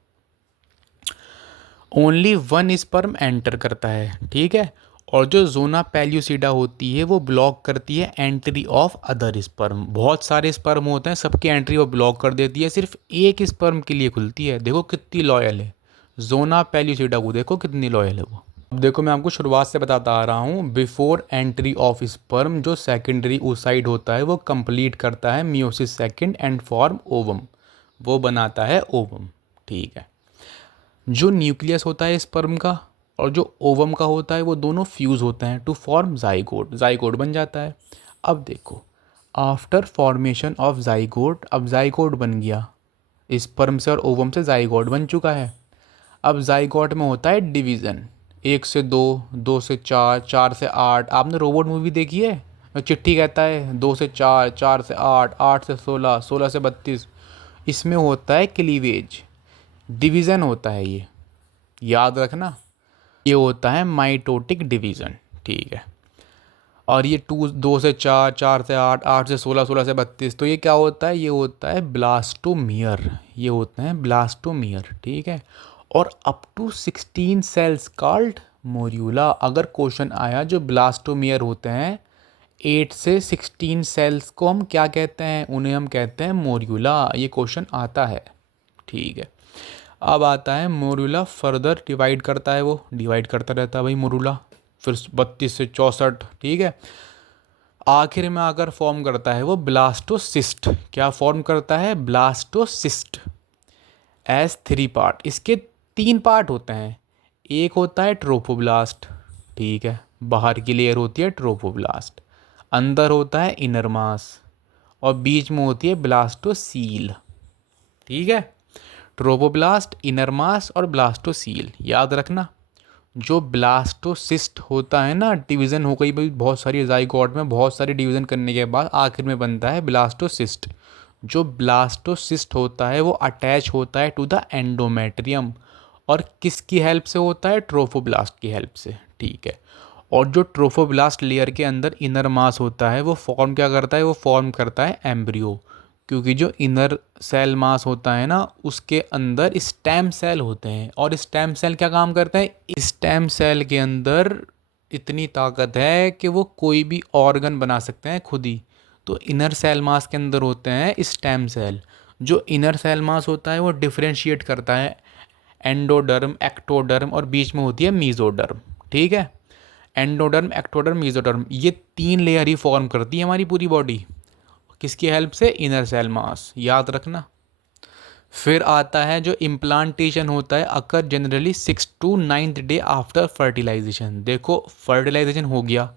Only one sperm enter करता है, ठीक है। और जो जोना पेल्यूसिडा होती है वो ब्लॉक करती है एंट्री ऑफ अदर स्पर्म। बहुत सारे स्पर्म होते हैं, सबकी एंट्री वो ब्लॉक कर देती है, सिर्फ एक स्पर्म के लिए खुलती है। देखो कितनी लॉयल है जोना पेल्यूसिडा को, देखो कितनी लॉयल है वो। अब देखो मैं आपको शुरुआत से बताता आ रहा हूँ, बिफोर एंट्री ऑफ स्पर्म जो सेकेंडरी oocyte होता है वो कंप्लीट करता है meiosis second and form ovum, वो बनाता है ओवम, ठीक है। जो न्यूक्लियस होता है स्पर्म का और जो ओवम का होता है वो दोनों फ्यूज़ होते हैं टू फॉर्म जाइगोट, जाइगोट बन जाता है। अब देखो आफ्टर फॉर्मेशन ऑफ जाइगोट, अब जाइगोट बन गया, स्पर्म से और ओवम से जाइगोट बन चुका है। अब जाइगोट में होता है डिवीज़न, 1 से 2, 2 से 4, 4 से 8। आपने रोबोट मूवी देखी है, चिट्ठी कहता है 2 से 4, 4 से 8, 8 से 16, 16 से 32। इसमें होता है क्लीवेज, डिवीज़न होता है ये, याद रखना। ये होता है माइटोटिक डिवीज़न, ठीक है। और ये 2 से 4, 4 से 8, 8 से 16, 16 से 32, तो ये क्या होता है, ये होता है ब्लास्टोमियर, ये होते हैं ब्लास्टोमियर, ठीक है। और अप टू 16 सेल्स कॉल्ड मोर्यूला। अगर क्वेश्चन आया जो ब्लास्टोमियर होते हैं 8 से 16 सेल्स को हम क्या कहते हैं, उन्हें हम कहते हैं मोर्यूला। ये क्वेश्चन आता है, ठीक है। अब आता है मोरूला फर्दर डिवाइड करता है, वो डिवाइड करता रहता है भाई मोरूला, फिर 32 से 64, ठीक है। आखिर में आकर फॉर्म करता है वो ब्लास्टोसिस्ट। क्या फॉर्म करता है, ब्लास्टोसिस्ट एज 3 पार्ट। इसके 3 पार्ट होते हैं, एक होता है ट्रोफोब्लास्ट, ठीक है, बाहर की लेयर होती है ट्रोफोब्लास्ट, अंदर होता है इनर मास और बीच में होती है ब्लास्टोसील, ठीक है। ट्रोफोब्लास्ट, इनर मास और ब्लास्टोसील, याद रखना। जो ब्लास्टोसिस्ट होता है ना, डिवीज़न हो गई भाई बहुत सारी जाइगोट में, बहुत सारी डिवीज़न करने के बाद आखिर में बनता है ब्लास्टोसिस्ट। जो ब्लास्टोसिस्ट होता है वो अटैच होता है टू द एंडोमेट्रियम, और किसकी हेल्प से होता है, ट्रोफोब्लास्ट की हेल्प से, ठीक है। और जो ट्रोफोब्लास्ट लेयर के अंदर इनर मास होता है वो फॉर्म क्या करता है, वो फॉर्म करता है एम्ब्रियो, क्योंकि जो इनर सेल मास होता है ना उसके अंदर स्टेम सेल होते हैं। और स्टेम सेल क्या काम करते हैं, स्टेम सेल के अंदर इतनी ताकत है कि वो कोई भी ऑर्गन बना सकते हैं खुद ही। तो इनर सेल मास के अंदर होते हैं स्टेम सेल। जो इनर सेल मास होता है वो डिफ्रेंशिएट करता है एंडोडर्म, एक्टोडर्म और बीच में होती है मीजोडर्म, ठीक है। एंडोडर्म, एक्टोडर्म, मीजोडर्म, ये 3 लेयर ही फॉर्म करती है हमारी पूरी बॉडी, किसकी हेल्प से, इनर सेल मास, याद रखना। फिर आता है जो इम्प्लांटेशन होता है occur generally 6 to 9th day after fertilisation. देखो फर्टिलाइजेशन हो गया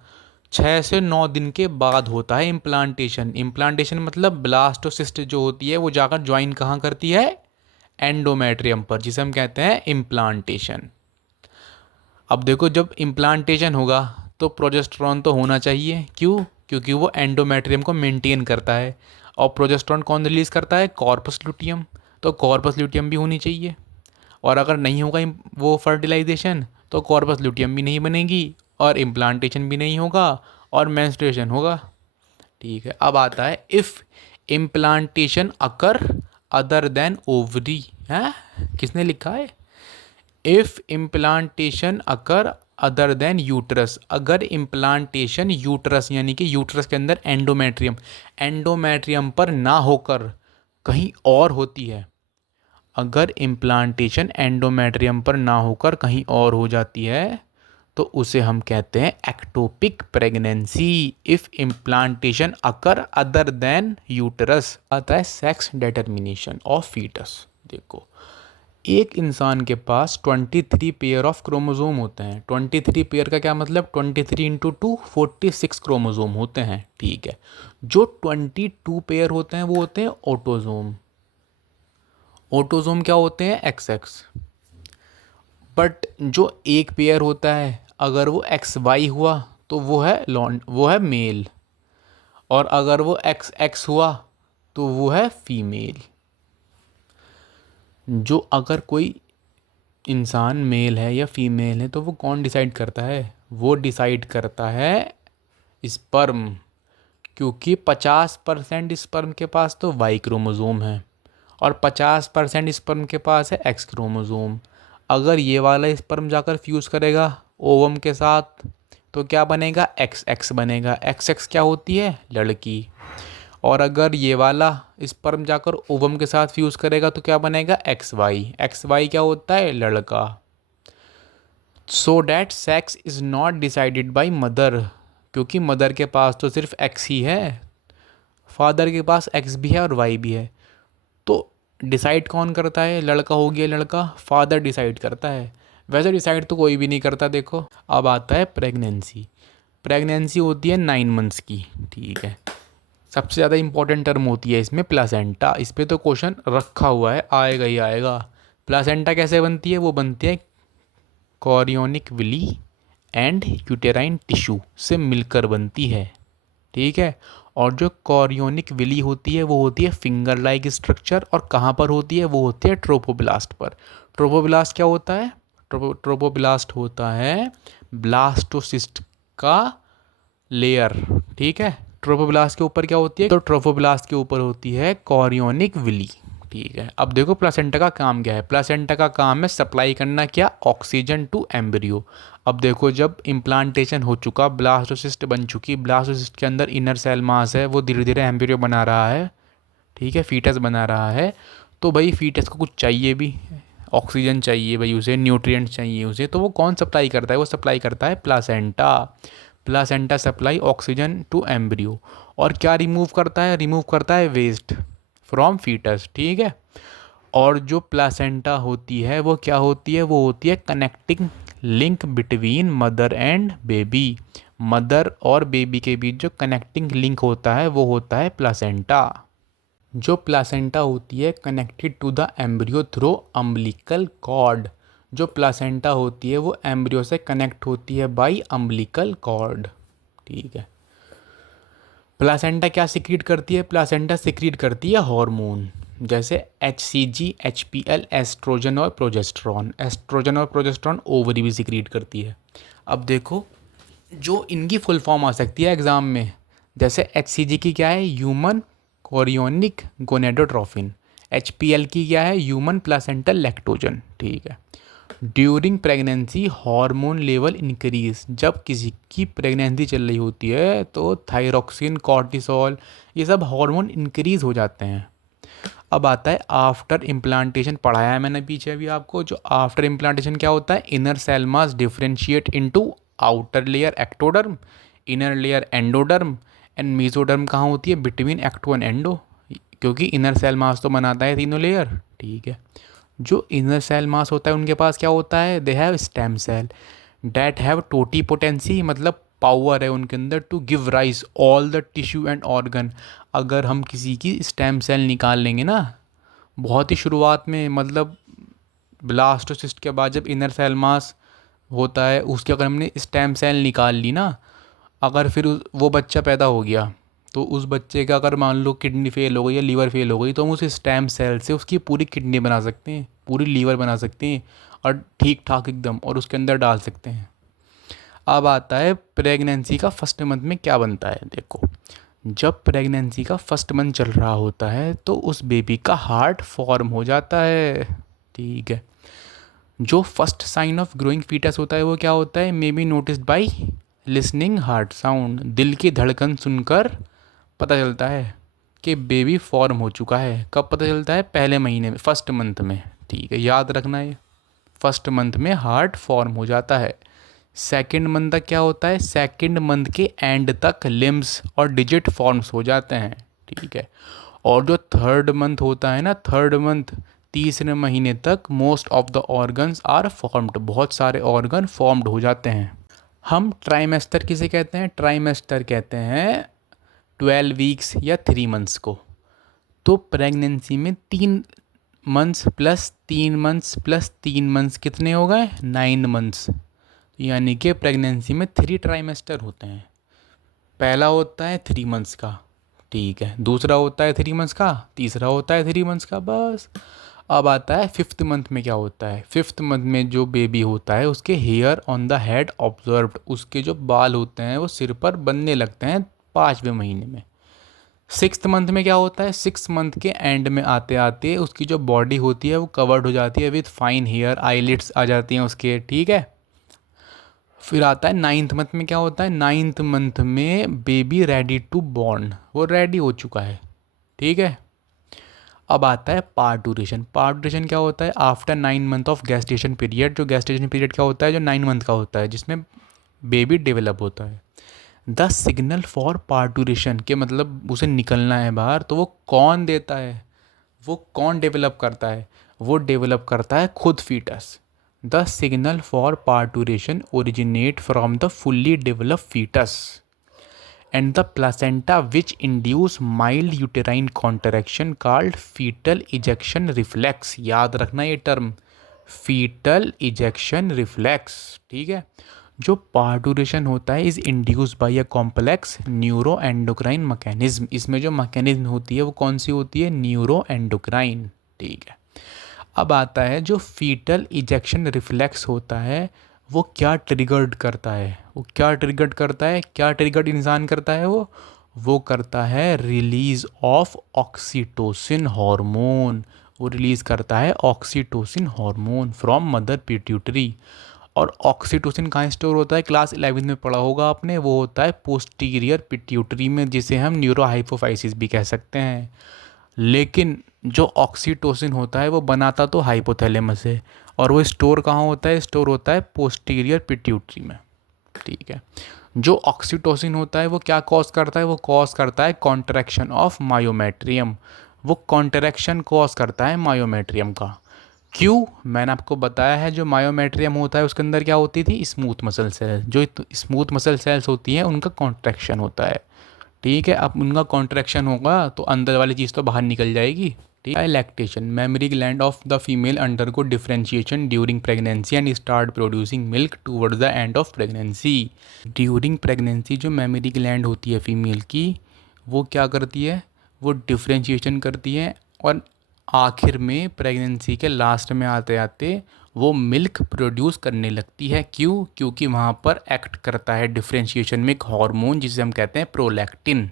6 से 9 दिन के बाद होता है इम्प्लांटेशन। इम्प्लांटेशन मतलब ब्लास्टोसिस्ट जो होती है वो जाकर ज्वाइन कहाँ करती है, एंडोमेट्रियम पर, जिसे हम कहते हैं इम्प्लांटेशन। अब देखो जब इम्प्लांटेशन होगा तो प्रोजेस्टेरॉन तो होना चाहिए, क्यों, क्योंकि वो एंडोमेट्रियम को मेंटेन करता है। और प्रोजेस्टेरॉन कौन रिलीज़ करता है, कॉर्पस लुटियम, तो कॉर्पस लुटियम भी होनी चाहिए। और अगर नहीं होगा वो फर्टिलाइजेशन तो कॉर्पस लुटियम भी नहीं बनेगी और इम्प्लांटेशन भी नहीं होगा और मेंस्ट्रुएशन होगा, ठीक है। अब आता है if implantation occur other than ovary, है किसने लिखा है, if implantation occur other than uterus. अगर इम्प्लांटेशन यूट्रस यानी कि यूट्रस के अंदर एंडोमेट्रियम, एंडोमेट्रियम पर ना होकर कहीं और होती है, अगर इम्प्लांटेशन एंडोमेट्रियम पर ना होकर कहीं और हो जाती है तो उसे हम कहते हैं ectopic pregnancy. If implantation occur other than uterus. आता है सेक्स डिटर्मिनेशन ऑफ फीटस। देखो एक इंसान के पास 23 पेयर ऑफ क्रोमोजोम होते हैं। 23 पेयर का क्या मतलब, 23 इंटू 2 46 क्रोमोजोम होते हैं, ठीक है। जो 22 पेयर होते हैं वो होते हैं ऑटोजोम। ऑटोजोम क्या होते हैं, XX। बट जो एक पेयर होता है अगर वो XY हुआ तो वो है मेल, और अगर वो XX हुआ तो वो है फीमेल। जो अगर कोई इंसान मेल है या फीमेल है तो वो कौन डिसाइड करता है? वो डिसाइड करता है स्पर्म, क्योंकि 50% स्पर्म के पास तो वाई क्रोमोज़ोम है और 50% स्पर्म के पास है एक्स क्रोमोज़ोम। अगर ये वाला स्पर्म जाकर फ्यूज़ करेगा ओवम के साथ तो क्या बनेगा? एक्स एक्स बनेगा। एक्स एक्स क्या होती है? लड़की। और अगर ये वाला स्पर्म जाकर ओवम के साथ फ्यूज़ करेगा तो क्या बनेगा? X Y. एक्स वाई क्या होता है? लड़का। So that sex is not decided by mother, क्योंकि मदर के पास तो सिर्फ एक्स ही है, फादर के पास एक्स भी है और वाई भी है। तो डिसाइड कौन करता है? लड़का हो गया लड़का, फादर डिसाइड करता है। वैसे डिसाइड तो कोई भी नहीं करता। देखो अब आता है प्रेगनेंसी। प्रेगनेंसी होती है 9 मंथ्स की, ठीक है। सबसे ज़्यादा इंपॉर्टेंट टर्म होती है इसमें प्लासेंटा। इस पर तो क्वेश्चन रखा हुआ है, आएगा ही आएगा। प्लासेंटा कैसे बनती है? वो बनती है chorionic villi and uterine tissue से मिलकर बनती है, ठीक है। और जो कॉरियोनिक विली होती है वो होती है फिंगर लाइक स्ट्रक्चर, और कहाँ पर होती है? वो होती है ट्रोपोब्लास्ट पर। ट्रोपोब्लास्ट क्या होता है? ट्रोपोब्लास्ट होता है ब्लास्टोसिस्ट का लेयर, ठीक है। ट्रोफोब्लास्ट के ऊपर क्या होती है? तो ट्रोफोब्लास्ट के ऊपर होती है कॉरियोनिक विली, ठीक है। अब देखो प्लासेंटा का काम क्या है? प्लासेंटा का काम है सप्लाई करना क्या? Oxygen to embryo. अब देखो जब इम्प्लांटेशन हो चुका, ब्लास्टोसिस्ट बन चुकी, ब्लास्टोसिस्ट के अंदर इनर सेल मास है, वो धीरे धीरे एम्ब्रियो बना रहा है, ठीक है, फीटस बना रहा है। तो भाई फीटस को कुछ चाहिए भी, ऑक्सीजन चाहिए भाई उसे, न्यूट्रिएंट्स चाहिए उसे, तो वो कौन सप्लाई करता है? वो सप्लाई करता है placenta. Placenta supply oxygen to embryo. और क्या रिमूव करता है? रिमूव करता है वेस्ट फ्रॉम फीटस, ठीक है। और जो प्लासेंटा होती है वो क्या होती है? वो होती है connecting link between mother and baby. Mother और बेबी के बीच जो कनेक्टिंग लिंक होता है वो होता है प्लासेंटा। जो प्लासेंटा होती है connected to the embryo through umbilical cord. जो प्लासेंटा होती है वो एम्ब्रियो से कनेक्ट होती है बाई अम्बिलिकल कॉर्ड, ठीक है। प्लासेंटा क्या सिक्रीट करती है? प्लासेंटा सिक्रीट करती है हार्मोन, जैसे HCG, HPL, एस्ट्रोजन और प्रोजेस्टेरॉन। एस्ट्रोजन और प्रोजेस्टेरॉन ओवरी भी सिक्रीट करती है। अब देखो जो इनकी फुल फॉर्म आ सकती है एग्ज़ाम में, जैसे HCG की क्या है? Human chorionic gonadotrophin. HPL की क्या है? ह्यूमन प्लासेंटल लैक्टोजन, ठीक है। During pregnancy hormone level increase. जब किसी की प्रेगनेंसी चल रही होती है तो थायरोक्सिन, कॉर्टिसोल, ये सब हार्मोन इंक्रीज हो जाते हैं। अब आता है आफ्टर इम्प्लांटेशन। पढ़ाया है मैंने पीछे अभी आपको। जो आफ्टर इम्प्लांटेशन क्या होता है? Inner cell mass differentiate into outer layer ectoderm, inner layer endoderm and mesoderm कहाँ होती है? बिटवीन एक्टो एंड एंडो, क्योंकि इनर सेल मास तो बनाता है तीनों लेयर, ठीक है। जो इनर सेल मास होता है उनके पास क्या होता है? They have stem cell that have totipotency, मतलब पावर है उनके अंदर to give rise all the tissue and organ. अगर हम किसी की स्टेम सेल निकाल लेंगे ना बहुत ही शुरुआत में, मतलब ब्लास्टोसिस्ट के बाद जब इनर सेल मास होता है उसके अगर हमने स्टेम सेल निकाल ली ना, अगर फिर वो बच्चा पैदा हो गया तो उस बच्चे का अगर मान लो किडनी फेल हो गई या लीवर फेल हो गई तो हम उस स्टेम सेल से उसकी पूरी किडनी बना सकते हैं, पूरी लीवर बना सकते हैं और ठीक ठाक एकदम, और उसके अंदर डाल सकते हैं। अब आता है प्रेगनेंसी का फर्स्ट मंथ में क्या बनता है। देखो जब प्रेगनेंसी का फर्स्ट मंथ चल रहा होता है तो उस बेबी का हार्ट फॉर्म हो जाता है, ठीक है। जो first sign of growing foetus होता है वो क्या होता है? May be noticed by listening heart sound. दिल की धड़कन सुनकर पता चलता है कि बेबी फॉर्म हो चुका है। कब पता चलता है? पहले महीने में, फर्स्ट मंथ में, ठीक है, याद रखना है। फर्स्ट मंथ में हार्ट फॉर्म हो जाता है। सेकंड मंथ तक क्या होता है? सेकंड मंथ के एंड तक लिम्स और डिजिट फॉर्म्स हो जाते हैं, ठीक है। और जो थर्ड मंथ होता है ना, थर्ड मंथ, तीसरे महीने तक most of the organs are formed, बहुत सारे ऑर्गन फॉर्म्ड हो जाते हैं। हम ट्राइमेस्टर किसे कहते हैं? ट्राइमेस्टर कहते हैं 12 वीक्स या 3 मंथ्स को। तो प्रेगनेंसी में 3 months plus 3 months plus 3 months कितने हो गए? 9 मंथ्स। यानी कि प्रेगनेंसी में 3 ट्राइमेस्टर होते हैं। पहला होता है 3 मंथ्स का, ठीक है, दूसरा होता है 3 मंथ्स का, तीसरा होता है 3 मंथ्स का, बस। अब आता है फिफ्थ मंथ में क्या होता है। फिफ्थ मंथ में जो बेबी होता है उसके hair on the head observed, उसके जो बाल होते हैं वो सिर पर बनने लगते हैं 5वें महीने में। सिक्स्थ मंथ में क्या होता है, सिक्स मंथ के एंड में आते आते उसकी जो बॉडी होती है वो कवर्ड हो जाती है विथ फाइन हेयर, आईलिड्स आ जाती हैं उसके, ठीक है। फिर आता है नाइन्थ मंथ में क्या होता है, नाइन्थ मंथ में बेबी रेडी टू बॉर्न, वो रेडी हो चुका है, ठीक है। अब आता है पार्टूरेशन। पार्टूरेशन क्या होता है, after 9 month of gestation period. जो गेस्टेशन पीरियड क्या होता है, जो 9 मंथ का होता है, जिसमें बेबी डेवलप होता है। द सिग्नल फॉर पार्टूरेशन के मतलब उसे निकलना है बाहर, तो वो कौन देता है, वो कौन डेवलप करता है, वो डेवलप करता है खुद foetus. The signal for parturition originate from the fully develop foetus and the placenta which induce mild uterine contraction called fetal ejection reflex। याद रखना ये टर्म, fetal ejection reflex, ठीक है। जो पार्टूरेशन होता है is induce by a complex neuro endocrine mechanism. इसमें जो मैकेनिज्म होती है वो कौन सी होती है, न्यूरो एंडोक्राइन, ठीक है। अब आता है जो फीटल इजेक्शन रिफ्लेक्स होता है वो क्या ट्रिगर्ड करता है, वो क्या ट्रिगर्ड करता है, क्या ट्रिगर्ड इंसान करता है, वो करता है रिलीज ऑफ ऑक्सीटोसिन हार्मोन। वो रिलीज़ करता है oxytocin hormone from mother pituitary. और ऑक्सीटोसिन कहाँ स्टोर होता है, क्लास 11 में पढ़ा होगा आपने, वो होता है पोस्टीरियर पिट्यूटरी में, जिसे हम न्यूरोहाइपोफाइसिस भी कह सकते हैं। लेकिन जो ऑक्सीटोसिन होता है वो बनाता तो हाइपोथैलेमस है, और वो स्टोर कहाँ होता है, स्टोर होता है पोस्टीरियर पिट्यूटरी में, ठीक है। जो ऑक्सीटोसिन होता है वो क्या कॉज करता है, वो कॉज करता है कॉन्ट्रैक्शन ऑफ मायोमेट्रियम। वो कॉन्ट्रैक्शन कॉज करता है मायोमेट्रियम का। क्यों, मैंने आपको बताया है जो मायोमेट्रियम होता है उसके अंदर क्या होती थी, स्मूथ मसल सेल। जो स्मूथ मसल सेल्स होती हैं उनका कॉन्ट्रैक्शन होता है, ठीक है। अब उनका कॉन्ट्रैक्शन होगा तो अंदर वाली चीज़ तो बाहर निकल जाएगी, ठीक है। Lactation, mammary gland of the female undergo differentiation during pregnancy and start producing milk towards the end of pregnancy. During pregnancy जो मेमरी ग्लैंड होती है फीमेल की, वो क्या करती है, वो डिफरेंशिएशन करती है, और आखिर में प्रेगनेंसी के लास्ट में आते आते वो मिल्क प्रोड्यूस करने लगती है। क्यों, क्योंकि वहाँ पर एक्ट करता है डिफरेंशिएशन में एक हार्मोन जिसे हम कहते हैं प्रोलैक्टिन।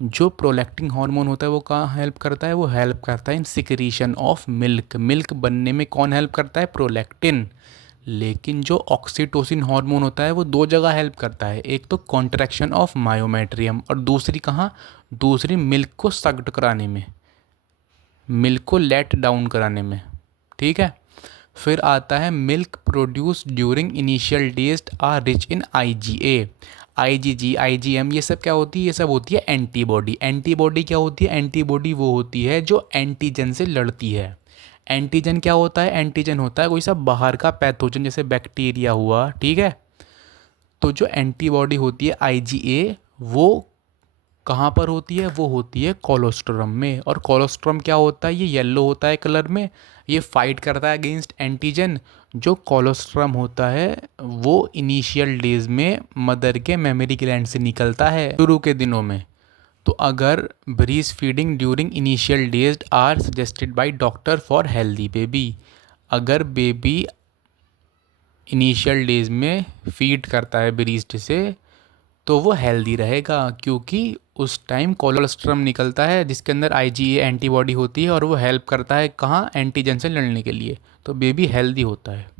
जो प्रोलैक्टिन हार्मोन होता है वो कहाँ हेल्प करता है, वो हेल्प करता है इन सिक्रीशन ऑफ मिल्क। मिल्क बनने में कौन हेल्प करता है, प्रोलैक्टिन। लेकिन जो ऑक्सीटोसिन हार्मोन होता है वो दो जगह हेल्प करता है, एक तो कॉन्ट्रैक्शन ऑफ मायोमेट्रियम, और दूसरी कहाँ, दूसरी मिल्क को सग्ड कराने में, मिल्क को लेट डाउन कराने में, ठीक है। फिर आता है milk produce during initial days are rich in IgA, IgG, IgM, ये सब क्या होती है, ये सब होती है एंटीबॉडी। एंटीबॉडी क्या होती है, एंटीबॉडी वो होती है जो एंटीजन से लड़ती है। एंटीजन क्या होता है, एंटीजन होता है कोई सा बाहर का पैथोजन, जैसे बैक्टीरिया हुआ, ठीक है। तो जो एंटीबॉडी होती है आईजीए, वो कहाँ पर होती है, वो होती है कोलोस्ट्रम में। और कोलोस्ट्रम क्या होता है, ये येलो होता है कलर में, ये फाइट करता है अगेंस्ट एंटीजन। जो कोलोस्ट्रम होता है वो इनिशियल डेज में मदर के मेमरी ग्लैंड से निकलता है शुरू के दिनों में। तो अगर breast feeding during initial days are suggested by doctor for healthy baby, अगर बेबी इनिशियल डेज में फीड करता है ब्रीस्ट से तो वो हेल्दी रहेगा, क्योंकि उस टाइम कोलोस्ट्रम निकलता है जिसके अंदर आईजीए एंटीबॉडी होती है, और वो हेल्प करता है कहाँ, एंटीजन से लड़ने के लिए, तो बेबी हेल्दी होता है।